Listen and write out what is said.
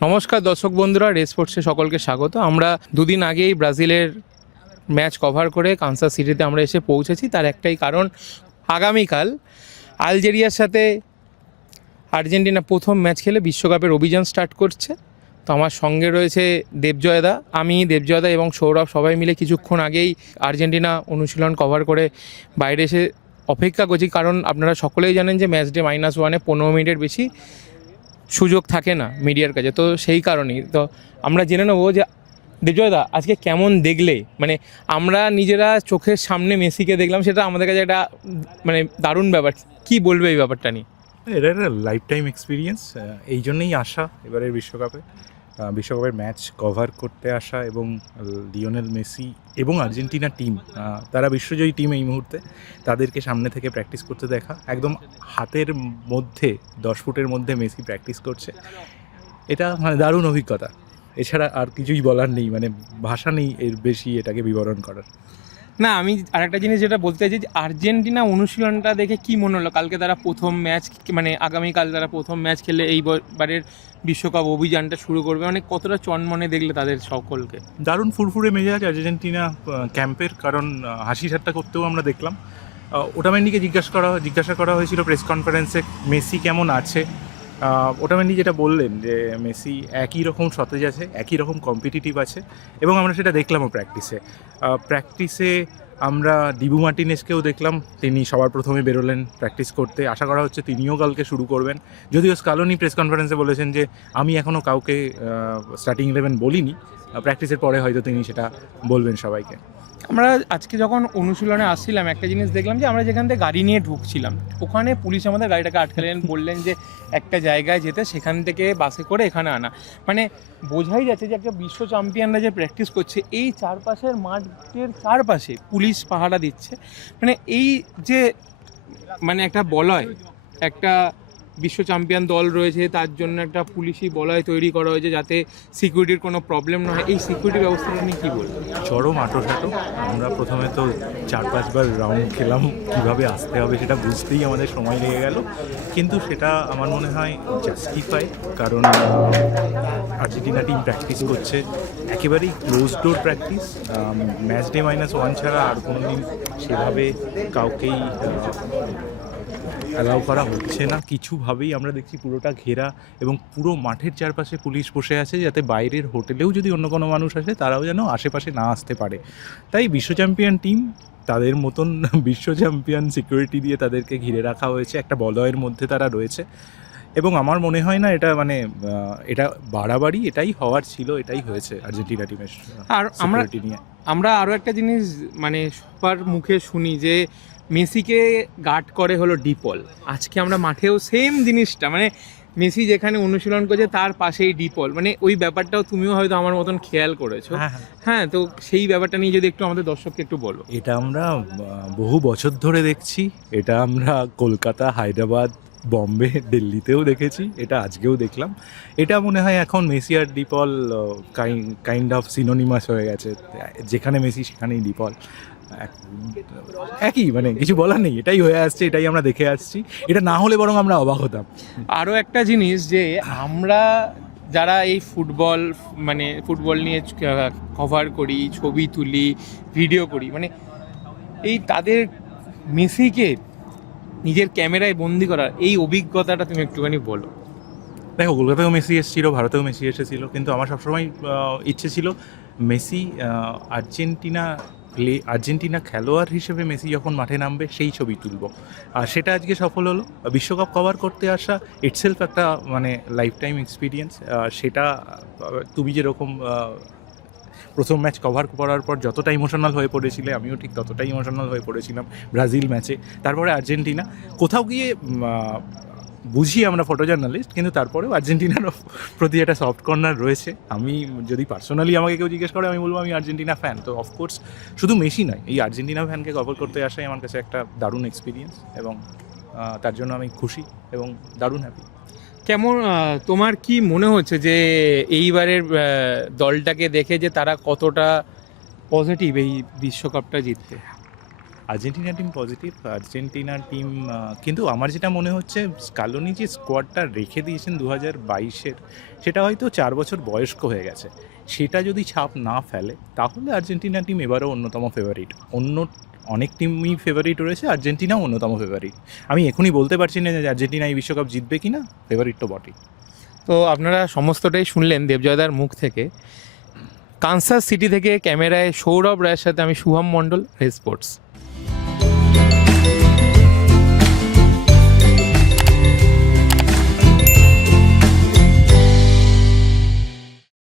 নমস্কার দর্শক বন্ধুরা, রেস স্পোর্টসে সকলকে স্বাগত। আমরা দুদিন আগেই ব্রাজিলের ম্যাচ কভার করে কানসাস সিটিতে আমরা এসে পৌঁছেছি। তার একটাই কারণ, আগামীকাল আলজেরিয়ার সাথে আর্জেন্টিনা প্রথম ম্যাচ খেলে বিশ্বকাপের অভিযান স্টার্ট করছে। তো আমার সঙ্গে রয়েছে দেবজয়দা, আমি দেবজয়দা এবং সৌরভ সবাই মিলে কিছুক্ষণ আগেই আর্জেন্টিনা অনুশীলন কভার করে বাইরে এসে অপেক্ষা করছি। কারণ আপনারা সকলেই জানেন যে ম্যাচ ডে -1-এ 15 মিনিটের বেশি সুযোগ থাকে না মিডিয়ার কাছে। তো সেই কারণেই তো আমরা জেনে নেবো যে দেবজয়দা আজকে কেমন দেখলে, মানে আমরা নিজেরা চোখের সামনে মেসিকে দেখলাম, সেটা আমাদের কাছে একটা মানে দারুণ ব্যাপার। কি বলবে এই ব্যাপারটা নিয়ে? এটা একটা লাইফ টাইম এক্সপিরিয়েন্স। এই জন্যই আসা এবারের বিশ্বকাপের ম্যাচ কভার করতে আসা, এবং লিওনেল মেসি এবং আর্জেন্টিনা টিম, তারা বিশ্বজয়ী টিম এই মুহূর্তে, তাদেরকে সামনে থেকে প্র্যাকটিস করতে দেখা। একদম হাতের মধ্যে 10 ফুটের মধ্যে মেসি প্র্যাকটিস করছে। এটা মানে দারুণ অভিজ্ঞতা। এছাড়া আর কিছুই বলার নেই, মানে ভাষা নেই এর বেশি এটাকে বিবরণ করার। না, আমি আরেকটা জিনিস যেটা বলতে চাইছি যে আর্জেন্টিনা অনুশীলনটা দেখে কি মনে হলো? কালকে তারা প্রথম ম্যাচ, মানে আগামীকাল তারা প্রথম ম্যাচ খেলে এইবারের বিশ্বকাপ অভিযানটা শুরু করবে, মানে কতটা চনমনে দেখলে তাদের সকলকে? দারুণ ফুরফুরে মেজাজ আর্জেন্টিনা ক্যাম্পের, কারণ হাসি ঠাট্টা করতেও আমরা দেখলাম। ওটামেন্ডিকে জিজ্ঞাসা করা হয়েছিল প্রেস কনফারেন্সে মেসি কেমন আছে। ওটামেন্ডি যেটা বললেন যে মেসি একই রকম সতেজ আছে, একই রকম কম্পিটিটিভ আছে, এবং আমরা সেটা দেখলামও প্র্যাকটিসে আমরা ডিবু মার্টিনেজকেও দেখলাম। তিনি সবার প্রথমে বেরোলেন প্র্যাকটিস করতে। আশা করা হচ্ছে তিনিও কালকে শুরু করবেন। যদিও স্কালোনি প্রেস কনফারেন্সে বলেছেন যে আমি এখনও কাউকে স্টার্টিং 11 বলিনি, প্র্যাকটিসের পরে হয়তো তিনি সেটা বলবেন সবাইকে। আমরা আজকে যখন অনুশীলনে আসছিলাম, একটা জিনিস দেখলাম যে আমরা যেখান থেকে গাড়ি নিয়ে ঢুকছিলাম, ওখানে পুলিশ আমাদের গাড়িটাকে আটকালেন, বললেন যে একটা জায়গায় যেতে, সেখান থেকে বাসে করে এখানে আনা। মানে বোঝাই যাচ্ছে যে একটা বিশ্ব চ্যাম্পিয়নরা যে প্র্যাকটিস করছে, এই চারপাশের মাঠের চারপাশে পুলিশ পাহারা দিচ্ছে। মানে এই যে মানে একটা বলয়, একটা বিশ্ব চ্যাম্পিয়ন দল রয়েছে, তার জন্য একটা পুলিশি বলয় তৈরি করা হয়েছে যাতে সিকিউরিটির কোনো প্রবলেম না হয়। এই সিকিউরিটি ব্যবস্থাটা নিয়ে কী বলবো? চরম আঁটোসাঁটো। আমরা প্রথমে তো 4-5 বার রাউন্ড খেলাম, কীভাবে আসতে হবে সেটা বুঝতেই আমাদের সময় লেগে গেল, কিন্তু সেটা আমার মনে হয় জাস্টিফাই। কারণ আর্জেন্টিনা টিম প্র্যাকটিস করছে একেবারেই close door practice. Match day -1 ছাড়া আর কোনো দিন সেভাবে কাউকেই অ্যালাউ করা হচ্ছে না কিছুভাবেই। আমরা দেখছি পুরোটা ঘেরা, এবং পুরো মাঠের চারপাশে পুলিশ বসে আছে, যাতে বাইরের হোটেলেও যদি অন্য কোনো মানুষ আসে তারাও যেন আশেপাশে না আসতে পারে। তাই বিশ্ব চ্যাম্পিয়ন টিম, তাদের মতন বিশ্ব চ্যাম্পিয়ন সিকিউরিটি দিয়ে তাদেরকে ঘিরে রাখা হয়েছে, একটা বলয়ের মধ্যে তারা রয়েছে। এবং আমার মনে হয় না এটা মানে এটা বাড়াবাড়ি, এটাই হওয়ার ছিল, এটাই হয়েছে আর্জেন্টিনা টিমের আর আমরা আরও একটা জিনিস মানে সবার মুখে শুনি যে মেসিকে গার্ড করে হলো ডিপল। আজকে আমরা মাঠেও সেম জিনিসটা, মানে মেসি যেখানে অনুশীলন করছে তার পাশেই ডিপল, মানে ওই ব্যাপারটাও তুমিও হয়তো আমার মতন খেয়াল করেছো। হ্যাঁ, তো সেই ব্যাপারটা নিয়ে যদি একটু আমাদের দর্শককে একটু বলো। এটা আমরা বহু বছর ধরে দেখছি, এটা আমরা কলকাতা, হায়দ্রাবাদ, বম্বে, দিল্লিতেও দেখেছি, এটা আজকেও দেখলাম। এটা মনে হয় এখন মেসি আর ডিপল কাইন্ড অফ সিনোনিমাস হয়ে গেছে। যেখানে মেসি সেখানেই ডিপল, একই, মানে কিছু বলার নেই, এটাই হয়ে আসছে, এটাই আমরা দেখে আসছি। এটা না হলে বরং আমরা অবাক হতাম। আরও একটা জিনিস যে আমরা যারা এই ফুটবল নিয়ে কভার করি, ছবি তুলি, ভিডিও করি, মানে এই তাদের মেসিকে নিজের ক্যামেরায় বন্দি করার এই অভিজ্ঞতাটা তুমি একটুখানি বলো। দেখো, কলকাতাতেও মেসি এসেছিলো, ভারতেও মেসি এসেছিলো, কিন্তু আমার সবসময় ইচ্ছে ছিল মেসি আর্জেন্টিনা খেলোয়াড় হিসেবে মেসি যখন মাঠে নামবে সেই ছবি তুলবো। আর সেটা আজকে সফল হলো। বিশ্বকাপ কভার করতে আসা ইটসেলফ একটা মানে লাইফ টাইম এক্সপিরিয়েন্স। সেটা তুমি যেরকম প্রথম ম্যাচ কভার করার পর যতটা ইমোশনাল হয়ে পড়েছিলে, আমিও ঠিক ততটাই ইমোশনাল হয়ে পড়েছিলাম ব্রাজিল ম্যাচে। তারপরে আর্জেন্টিনা, কোথাও গিয়ে বুঝি আমরা ফটো জার্নালিস্ট, কিন্তু তারপরেও আর্জেন্টিনার প্রতি একটা সফট কর্নার রয়েছে। আমি যদি পার্সোনালি আমাকে কেউ জিজ্ঞেস করে, আমি বলবো আমি আর্জেন্টিনা ফ্যান। তো অফকোর্স শুধু মেসি নয়, এই আর্জেন্টিনা ফ্যানকে কভার করতে আসাই আমার কাছে একটা দারুণ এক্সপিরিয়েন্স, এবং তার জন্য আমি খুশি এবং দারুণ হ্যাপি। কেমন তোমার কি মনে হচ্ছে যে এইবারের দলটাকে দেখে যে তারা কতটা পজিটিভ এই বিশ্বকাপটা জিততে? আর্জেন্টিনা টিম পজিটিভ, আর্জেন্টিনার টিম কিন্তু আমার যেটা মনে হচ্ছে স্কালোনি যে স্কোয়াডটা রেখে দিয়েছেন 2022-এর, সেটা হয়তো 4 বছর বয়স্ক হয়ে গেছে। সেটা যদি ছাপ না ফেলে তাহলে আর্জেন্টিনা টিম এবারও অন্যতম ফেভারিট। অন্য অনেক টিমই ফেভারিট রয়েছে, আর্জেন্টিনাও অন্যতম ফেভারিট। আমি এখনই বলতে পারছি না যে আর্জেন্টিনা এই বিশ্বকাপ জিতবে কি না, ফেভারিট তো বটেই। তো আপনারা সমস্তটাই শুনলেন দেবজয়দার মুখ থেকে। কানসাস সিটি থেকে ক্যামেরায় সৌরভ রায়ের সাথে আমি শুভম মণ্ডল, রেড স্পোর্টস।